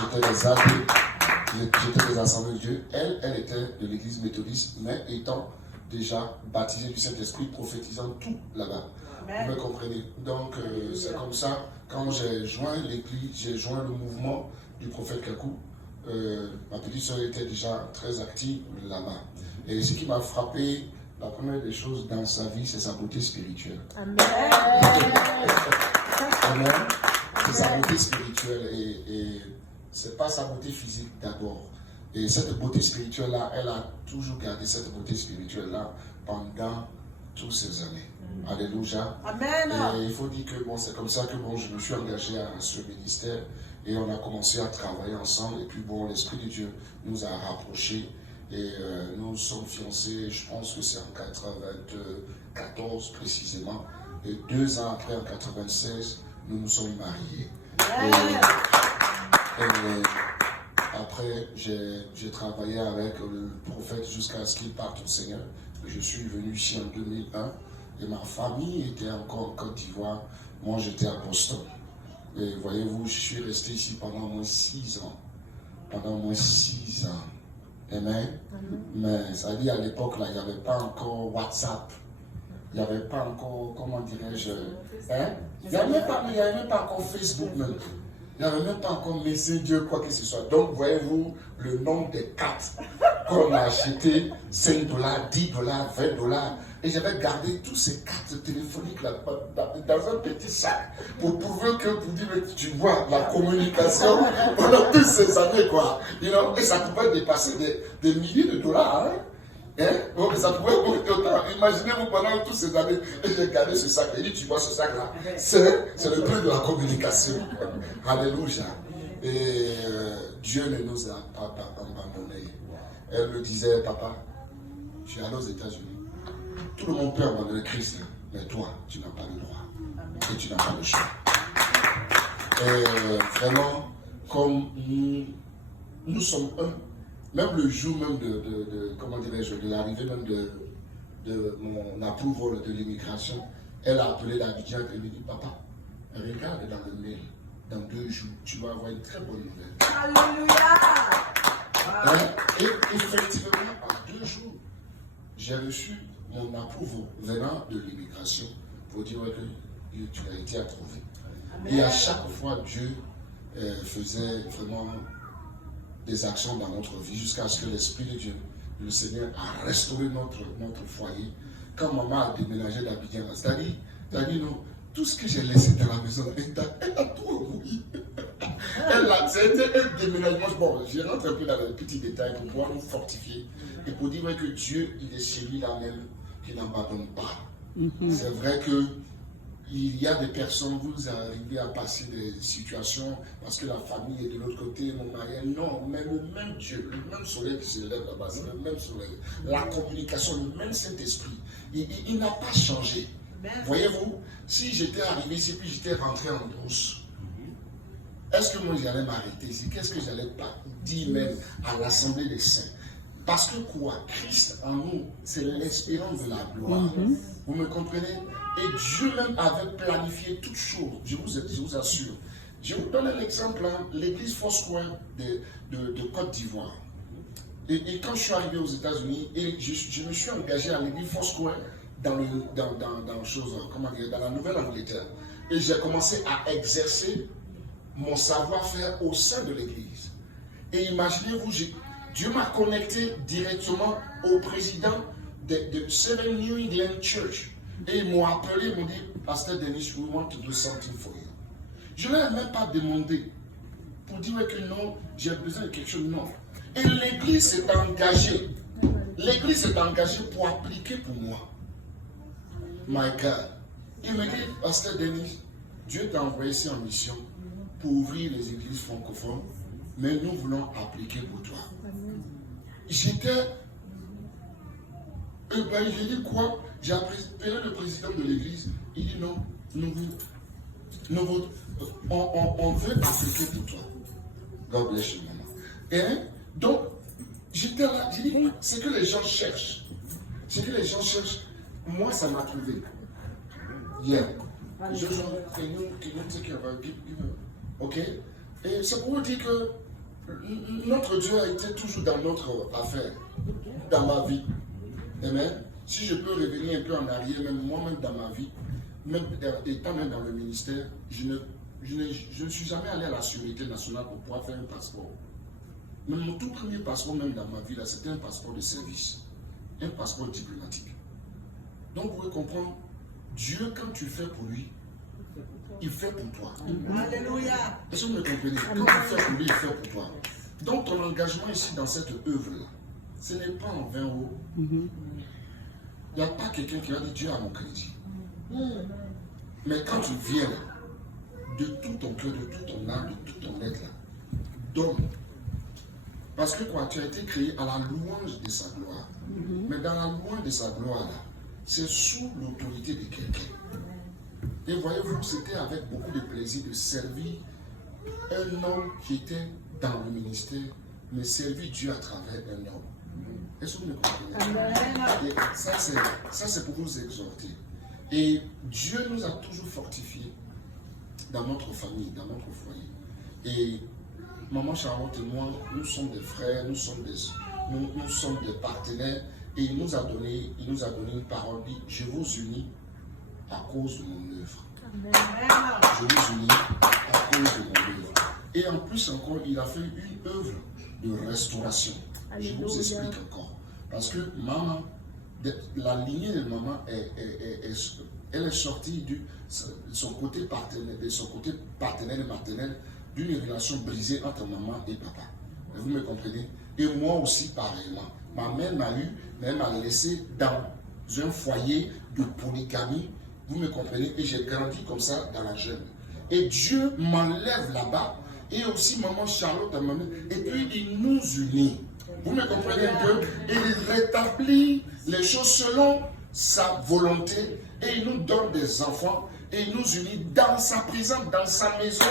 j'étais des abbés, j'étais des assemblées de Dieu. Elle était de l'église méthodiste, mais étant déjà baptisée du Saint-Esprit, prophétisant tout là-bas. Vous me comprenez? Donc, c'est comme ça, quand j'ai joint l'église, j'ai joint le mouvement du prophète Kakou, ma petite soeur était déjà très active là-bas. Et ce qui m'a frappé, la première des choses dans sa vie, c'est sa beauté spirituelle. Amen. Amen. C'est sa beauté spirituelle et c'est pas sa beauté physique d'abord. Et cette beauté spirituelle-là, elle a toujours gardé cette beauté spirituelle-là pendant toutes ces années. Alléluia. Amen. Et il faut dire que bon, c'est comme ça que bon, je me suis engagé à ce ministère et on a commencé à travailler ensemble. Et puis bon, l'Esprit de Dieu nous a rapprochés et nous sommes fiancés. Je pense que c'est en 94 précisément. Et 2 ans après, en 96, nous nous sommes mariés. Et après, j'ai travaillé avec le prophète jusqu'à ce qu'il parte au Seigneur. Je suis venu ici en 2001 et ma famille était encore en Côte d'Ivoire. Moi, j'étais à Boston. Et voyez-vous, je suis resté ici pendant au moins 6 ans. Pendant au moins 6 ans. Amen. Mais ça dit à l'époque, là, il n'y avait pas encore WhatsApp. Il n'y avait pas encore, comment dirais-je, il n'y avait même pas encore Facebook même. Il n'y avait même pas encore Messenger, quoi que ce soit. Donc, voyez-vous le nombre de cartes qu'on a achetées, $5, $10, $20. Et j'avais gardé toutes ces cartes téléphoniques là, dans un petit sac pour prouver que, pour dire, tu vois, la communication pendant toutes ces années, quoi. You know, et ça pouvait dépasser des milliers de dollars, hein. Donc ça pouvait monter autant. Imaginez-vous pendant toutes ces années, et j'ai gardé ce sac. Et dit, tu vois ce sac-là, c'est le prix de la communication. Alléluia. Et Dieu ne nous a pas abandonnés. Elle me disait, papa, je suis allé aux États-Unis. Tout le monde peut abandonner Christ, mais toi, tu n'as pas le droit. Et tu n'as pas le choix. Et vraiment, comme nous sommes un. Même le jour même comment dirais-je, de l'arrivée même de mon approval de l'immigration, elle a appelé l'Abidjan et lui dit, papa, regarde dans le mail, dans 2 jours, tu vas avoir une très bonne nouvelle. Alléluia! Et effectivement, en 2 jours, j'ai reçu mon approval venant de l'immigration pour dire que tu as été approuvé. Et à chaque fois, Dieu faisait vraiment des actions dans notre vie jusqu'à ce que l'Esprit de Dieu, le Seigneur, a restauré notre foyer. Quand maman a déménagé d'Abidjan, c'est-à-dire, non, tout ce que j'ai laissé dans la maison, elle a tout remis. C'était un déménagement. Bon, je rentre un peu dans les petits détails pour pouvoir nous fortifier et pour dire que Dieu, il est celui-là même qui n'abandonne pas. C'est vrai que il y a des personnes, vous arrivez à passer des situations parce que la famille est de l'autre côté, mon mari, non, mais le même Dieu, le même soleil qui se lève là-bas, c'est le même soleil. La communication, le même Saint-Esprit, il n'a pas changé. Voyez-vous, si j'étais arrivé ici puis j'étais rentré en douce, est-ce que moi j'allais m'arrêter ici? Qu'est-ce que j'allais pas dire même à l'Assemblée des Saints? Parce que quoi? Christ en nous, c'est l'espérance de la gloire. Vous me comprenez? Et Dieu même avait planifié toutes choses, je vous assure. Je vous donne un exemple, hein, l'église Foursquare de Côte d'Ivoire. Et quand je suis arrivé aux États-Unis, et je me suis engagé à l'église Foursquare dans la Nouvelle-Angleterre. Et j'ai commencé à exercer mon savoir-faire au sein de l'église. Et imaginez-vous, Dieu m'a connecté directement au président de Seven New England Church. Et ils m'ont appelé, ils m'ont dit, Pasteur Denis, we want to do something for you. Je ne leur ai même pas demandé pour dire que non, j'ai besoin de quelque chose, non. Et l'église s'est engagée. L'église s'est engagée pour appliquer pour moi. My God. Il me dit, Pasteur Denis, Dieu t'a envoyé ici en mission pour ouvrir les églises francophones, mais nous voulons appliquer pour toi. J'étais. J'ai dit quoi? J'ai appelé le président de l'église. Il dit non, on veut appliquer pour toi. God bless you, maman. Et donc, j'étais là, j'ai dit, c'est que les gens cherchent. C'est que les gens cherchent. Moi, ça m'a trouvé. Yeah. Can you take care of our give me. Okay? Et c'est pour vous dire que notre Dieu a été toujours dans notre affaire, dans ma vie. Amen. Si je peux revenir un peu en arrière, même moi-même dans ma vie, même étant même dans le ministère, je ne suis jamais allé à la Sûreté nationale pour pouvoir faire un passeport. Mais mon tout premier passeport, même dans ma vie, c'était un passeport de service, un passeport diplomatique. Donc vous pouvez comprendre, Dieu, quand tu fais pour lui, il fait pour toi. Alléluia. Est-ce que vous me comprenez? Quand tu fais pour lui, il fait pour toi. Donc ton engagement ici dans cette œuvre-là, ce n'est pas en 20 euros. Il n'y a pas quelqu'un qui va dire Dieu a mon crédit. Mais quand tu viens là, de tout ton cœur, de tout ton âme, de tout ton être là, donne. Parce que quoi, tu as été créé à la louange de sa gloire. Mais dans la louange de sa gloire là, c'est sous l'autorité de quelqu'un. Et voyez-vous, c'était avec beaucoup de plaisir de servir un homme qui était dans le ministère, mais servir Dieu à travers un homme. Est-ce que vous me comprenez? Et ça, c'est pour vous exhorter. Et Dieu nous a toujours fortifiés dans notre famille, dans notre foyer. Et Maman Charlotte et moi, nous sommes des frères, nous sommes des partenaires. Et il nous a donné une parole, dit, je vous unis à cause de mon œuvre. Je vous unis à cause de mon œuvre. Et en plus encore, il a fait une œuvre de restauration. Je vous explique encore. Parce que maman, la lignée de maman, elle est sortie de son côté partenaire et maternel, d'une relation brisée entre maman et papa. Vous me comprenez? Et moi aussi, pareillement. Ma mère m'a eu, mais elle m'a laissé dans un foyer de polygamie. Vous me comprenez? Et j'ai grandi comme ça dans la jeune. Et Dieu m'enlève là-bas. Et aussi maman Charlotte, et puis il nous unit. Vous me comprenez un peu? Et il rétablit les choses selon sa volonté. Et il nous donne des enfants. Et il nous unit dans sa présence, dans sa maison.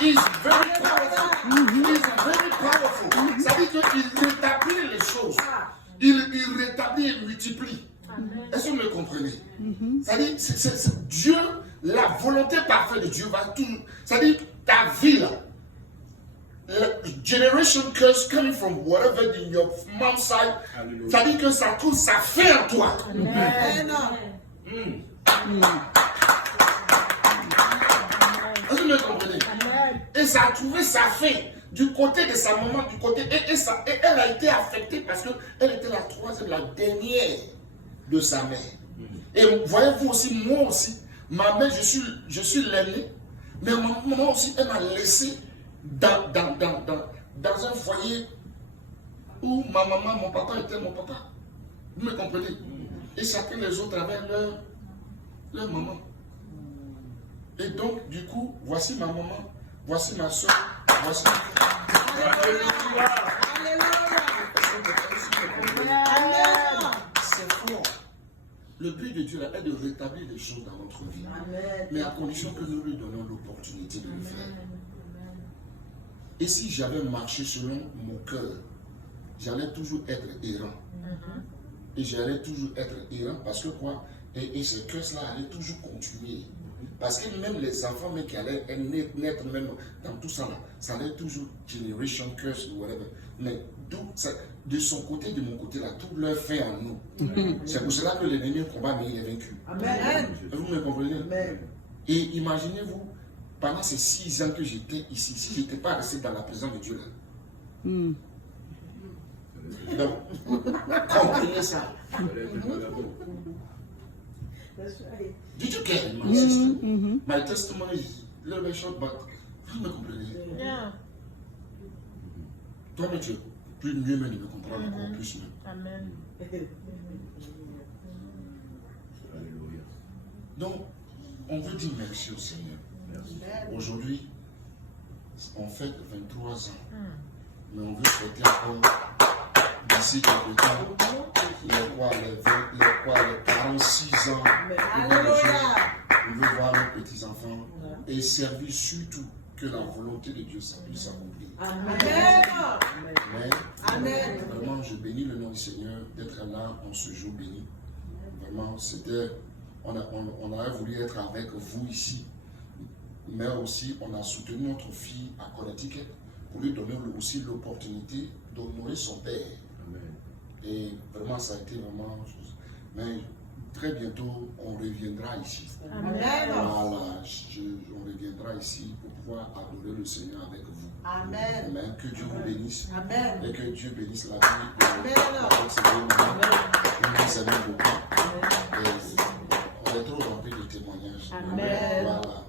He is very powerful. He is very powerful. Ça veut dire qu'il rétablit les choses. Il rétablit et multiplie. Est-ce que vous me comprenez? C'est-à-dire, c'est Dieu, la volonté parfaite de Dieu va tout. C'est-à-dire, ta vie là, generation curse coming from whatever in your mom's side, c'est-à-dire que ça trouve sa fin en toi. Est-ce que vous me comprenez? Et ça a trouvé sa fin du côté de sa maman, du côté. Et elle a été affectée parce qu'elle était la troisième, la dernière de sa mère. Et voyez-vous aussi, moi aussi, ma mère, je suis l'aîné, mais ma maman aussi, elle m'a laissé dans un foyer où ma maman, mon papa était mon papa. Vous me comprenez? Et chacun les autres avaient leur maman. Et donc, du coup, voici ma maman, voici ma soeur, voici ma c'est fort. Le but de Dieu là, est de rétablir les choses dans notre vie. Mais à condition que nous lui donnons l'opportunité de le faire. Et si j'avais marché selon mon cœur, j'allais toujours être errant. Et j'allais toujours être errant parce que quoi? Et ce curse-là allait toujours continuer. Parce que même les enfants même qui allaient naître même dans tout ça là, ça allait toujours generation curse ou whatever. Mais de son côté, de mon côté là, tout leur fait en nous. C'est pour cela que l'ennemi combat, mais il est vaincu. Amen. Vous me comprenez? Amen. Et imaginez-vous, pendant ces 6 ans que j'étais ici, si je n'étais pas resté dans la présence de Dieu là. Donc, comprenez ça. Did you get my testimony? My testimony is a little bit short, but vous me comprenez? Yeah. Toi, mais tu es plus mieux même de me comprendre encore plus même. Amen. Donc, on veut dire merci au Seigneur. Aujourd'hui, on fête 23 ans. Mais on veut fêter encore d'ici quelques temps. Les 46 ans. On veut voir nos petits-enfants et servir surtout que la volonté de Dieu puisse s'accomplir. Amen. Vraiment, je bénis le nom du Seigneur d'être là en ce jour béni. Vraiment, on a voulu être avec vous ici. mais aussi on a soutenu notre fille à Connecticut pour lui donner aussi l'opportunité d'honorer son père. Amen. Et vraiment, ça a été vraiment... Mais très bientôt, on reviendra ici. Amen. Voilà, on reviendra ici pour pouvoir adorer le Seigneur avec vous. Amen. Amen. Que Dieu vous bénisse. Amen. Et que Dieu bénisse la vie de votre